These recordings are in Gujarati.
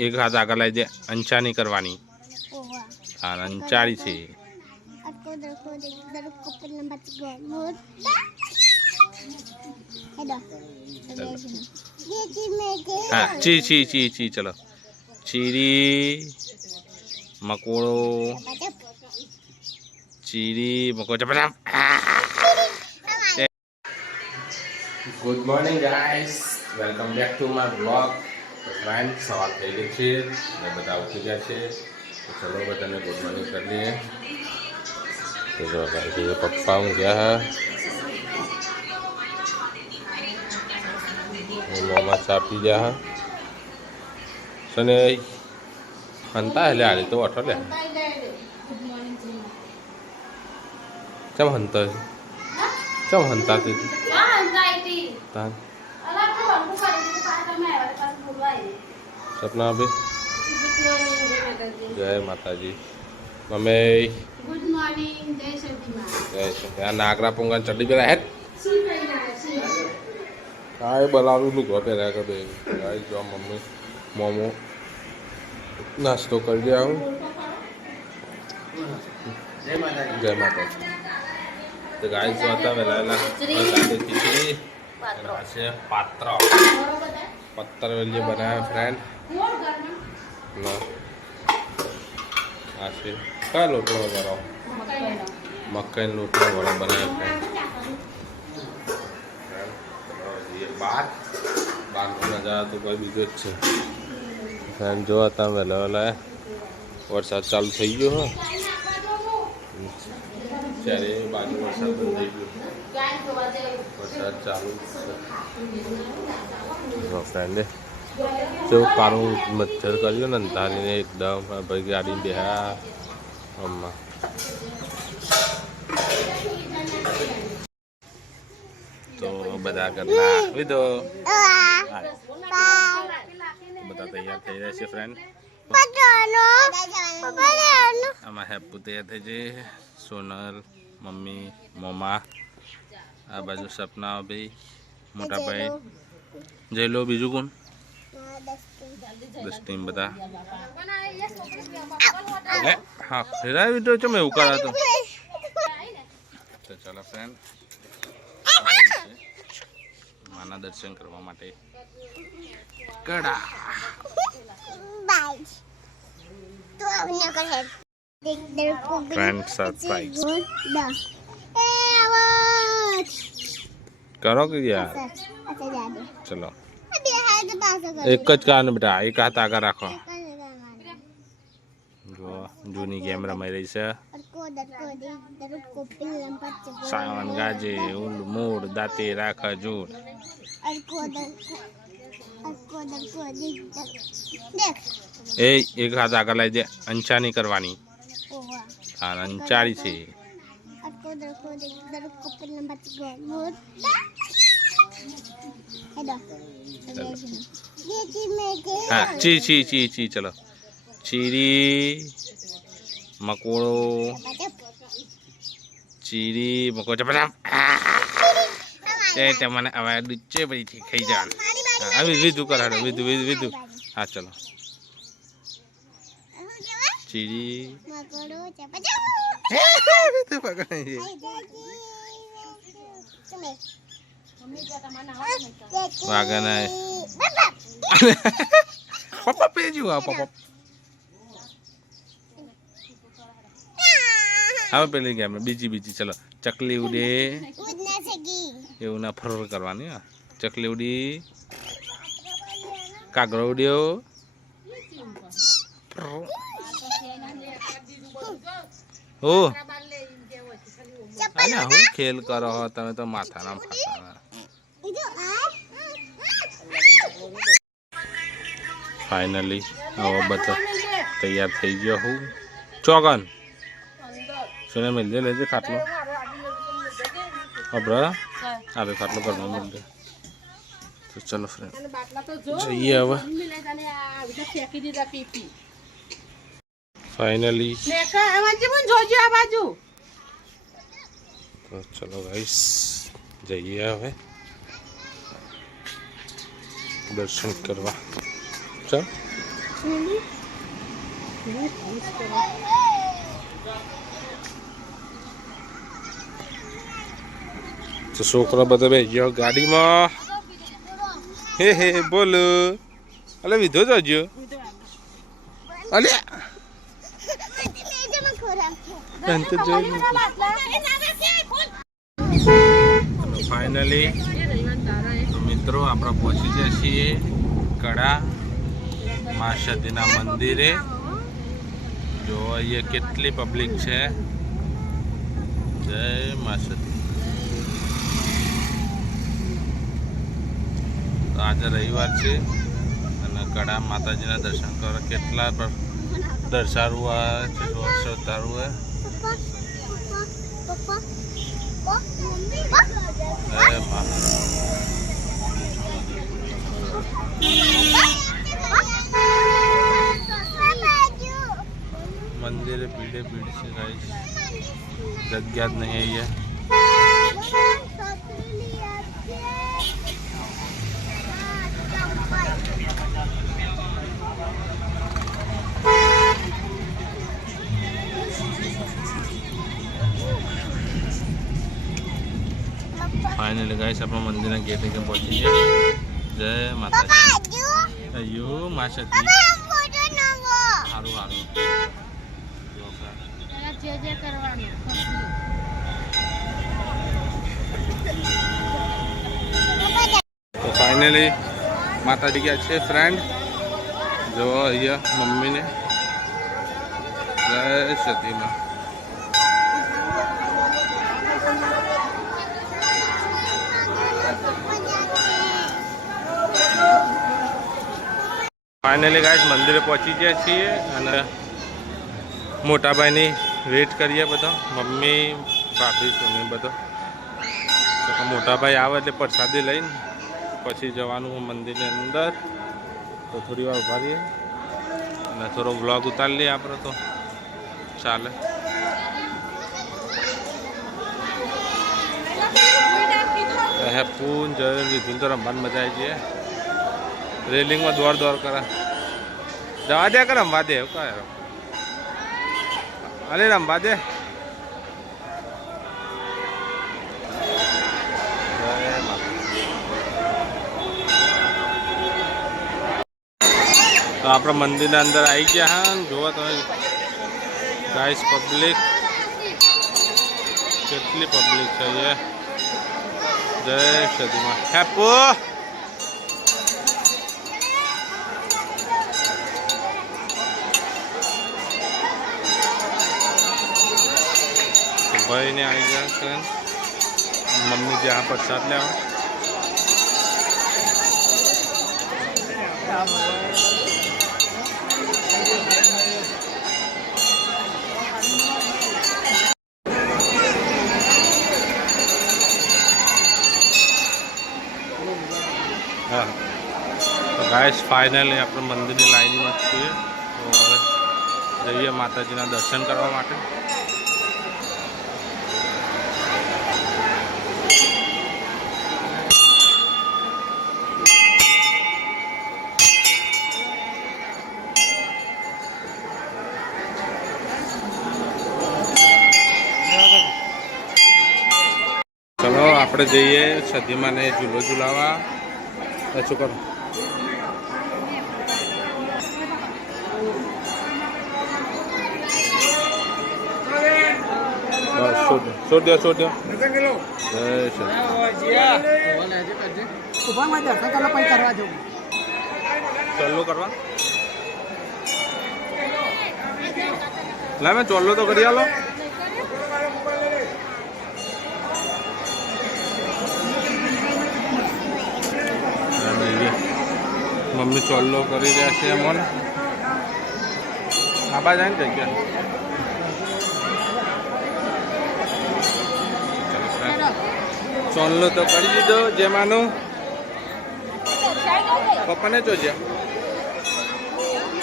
एक हाथ आगे लाई दे अंचा नहीं करवानी हाँ अंचाड़ी से हाँ ची ची ची ची चलो चीरी मकोड़ो चीरी मकोड़ो good morning guys welcome back to my blog तो फ्रेंड्स सवाल થઈ ગઈ છે ને બધા ઉઠી ગયા છે તો ચલો બધાને ગુડ મોર્નિંગ કરી લઈએ તો જો ગાઈસ ये पप्पा હું ગયા है मामा चा पी गया है सने हंता है ले आ तो अठो ले चम हंता है चम हंता थी तान सपना अभी जय माता जी मम्मी गुड मॉर्निंग जय शक्ति मां जय शक्ति आ नागरा पोंगन चड्डी पे है काय बनावी नु घर पे रह कर दे गाइस जो मम्मी मोमो नाश्तो कर दिया हूँ जय माता जी तो गाइस जो आता है लाला खिचड़ी से पात्र पत्थर वाले बनाया फ्रेंड ना ऐसे क्या लोटो वगैरह मक्का लोटो वगैरह बनाया फ्रेंड ये बार नजारा तो कोई बीजो है फ्रेंड जो आता वेला वेला वरसाद चालू थी गयो हो ત્યારે બાજુ વરસાદ બંધ થઈ ગયો વરસાદ ચાલુ ફ્રેન્ડે જો કાળું મચ્છર કર્યું ને ધારીને એકદમ ભાઈ ગાડીને બેહા અમ્મા તો બધા ઘરના વિધો બધા તૈયાર થઈ રહ્યા છે ફ્રેન્ડ આમાં હેપુ તૈયાર થઈ જાય सोनल मम्मी मोमा आ बाजू सपना भाई मोटा भाई जय लो बीजू कौन 10 टीम बता हाँ फिर वीडियो चो मैं उकारा तो चलो फ्रेंड माना दर्शन करवा माटे कड़ा फ्रेंड सरप्राइज करो कि यार चलो एक ज कारण बेटा एक हाथ आगे राखो जो जूनी गेम रमाई रही है सावन गाजे उल मूड दाते राखा जोड़ एक हाथ आगे लाई दे अंचा नहीं करवानी हाँ अंचाड़ी से हाँ ची ची ची ची चलो चीरी मकोड़ो चीरी मकोड़ो मैंने अब डुच्चे बड़ी थी खाई जान अभी विधु करा विधु विधु विधु हाँ चलो चीरी पापा पे जुआ पापा हाँ पहले गेम में बीजी बीजी चलो चकली उड़े ये उन्हें फर करवानी है चकली उड़ी कागरो उड़ियो ओ अरे हूँ खेल करो तमें तो माथा ना फाटा फाइनली अब बता तैयार थी गयो हूँ चौगन सुने मिल जाए ले खाटलो अब आगे खाटलो करना मिल जाए तो चलो फ्रेंड चाहिए अब फाइनली तो चलो गाइस जाइए हमें દર્શન કરવા. ચાલ તો છોકરા બધા બે ગયો ગાડીમાં. હે હે બોલો. અલે વિધો જજો. અલે ફાઇનલી મિત્રો આપણે પહોંચી ગયા છીએ કડા મા સતીના મંદિરે. જો અહીંયા કેટલી પબ્લિક છે. જય મા સતી. તો આજે રવિવાર છે અને કડા માતાજીના દર્શન કરવા કેટલા દર્શારું છે, શ્રદ્ધાળુ મંદિરે ભીડે ભીડ છે ગાઈસ, જગ્યા જ નહીં અહીંયા. ફાઇનલી ગાઈસ આપણે મંદિરના ગેટે કે પહોંચી ગયા. જય માતાજી. અયો મા સતી. સારું સારું. તો ફાઇનલી માતાજી ગયા છે ફ્રેન્ડ. જો અહીંયા મમ્મીને. જય સતીમાં. ફાઇનલી ગાઈસ મંદિરે પહોંચી ગયા છીએ અને મોટાભાઈની વેઇટ કરીએ બધો. મમ્મી ભાભી સોની બધો. તો મોટાભાઈ આવે એટલે પ્રસાદી લઈને પછી જવાનું મંદિરની અંદર. તો થોડી વાર ઉભા રહીએ અને થોડો વ્લોગ ઉતારી લઈએ આપણે. તો ચાલે. હે પૂન જય વિધુન તો રમવાની મજા આવી જઈએ. રેલિંગમાં દોડ દોડ કરે. જવા દે કે રમવા દે એવું કાંઈ. અરે રમવા દે. તો આપણે મંદિરના અંદર આવી ગયા. હા જોવા તમે ગાઈસ પબ્લિક કેટલી પબ્લિક છે. જય સદીમાં. હેપો ભાઈ ને આવી ગયા છે. મમ્મી જ્યાં પ્રસાદ લેવા. હા તો ગાઈસ ફાઇનલી આપણે મંદિરની લાઈનમાં જ છીએ. તો હવે જઈએ માતાજીના દર્શન કરવા માટે. ચલો આપણે જઈએ સધીમાને ઝૂલો ઝૂલાવા. શું કરો? બસ છોડ દો છોડ દો. ચોલ્લો કરવા લા મેં ચોલ્લો તો કરી આલો. મમ્મી ચોલ્લો કરી રહ્યા છે. અમને આબા જાય ને જગ્યા. ચોલ્લો તો કરી દીધો. જેમાંનું પપ્પાને જોજે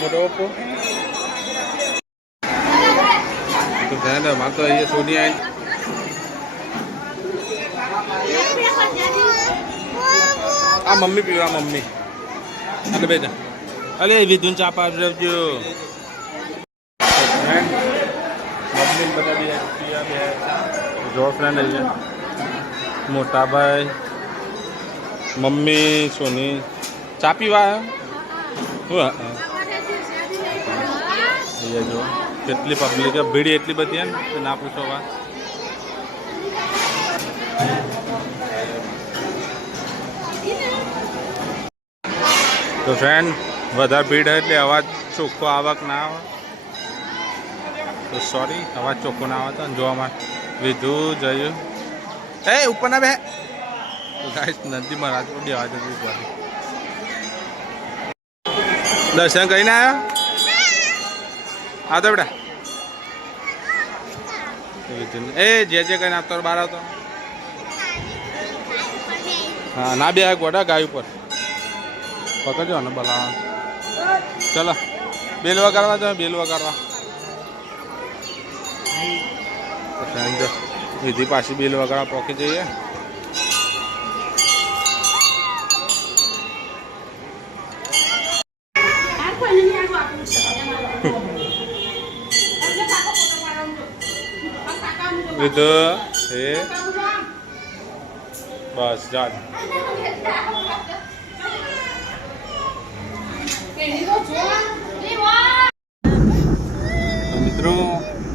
મોટો પપ્પો. તો ધ્યાન દે મારે તો અહીંયા સોની આવી. આ મમ્મી પીવા મમ્મી અલે બેટા અલે વિધુન ચા પાડી રહેજો મમ્મી બધા બે જો ફ્રેન્ડ અહીંયા મોટા ભાઈ મમ્મી સોની ચા પીવા આવ્યો અહીંયા જો કેટલી પબ્લિક ભીડ એટલી બધી એમ ના પૂછો વાત તો ફ્રેન્ડ વધારે ભીડ એટલે અવાજ ચોખ્ખો આવક ના આવે તો સોરી અવાજ ચોખ્ખો ના આવે તો જોવા માટે વિધું જયું એ ઉપર ના બે તો ગાઈસ નંદી મહારાજ પર બે અવાજ હતી દર્શન કરીને આવ્યા આવતો બેટા એ જે કઈને આપતો બહાર આવતો હા ના બે ગોડા ગાય ઉપર પકડજો ને બોલાવા ચલો બેલ વગાડવા તો બેલ વગાડવા વિધિ પાછી બેલ વગાડવા પોકી જઈએ વિધુ એ બસ જા મિત્રો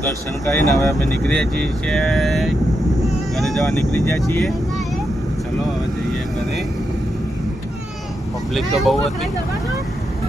દર્શન કરીને હવે અમે નીકળ્યા છીએ ઘરે જવા નીકળી ગયા છીએ ચલો હવે જઈએ ઘરે પબ્લિક તો બહુ હતી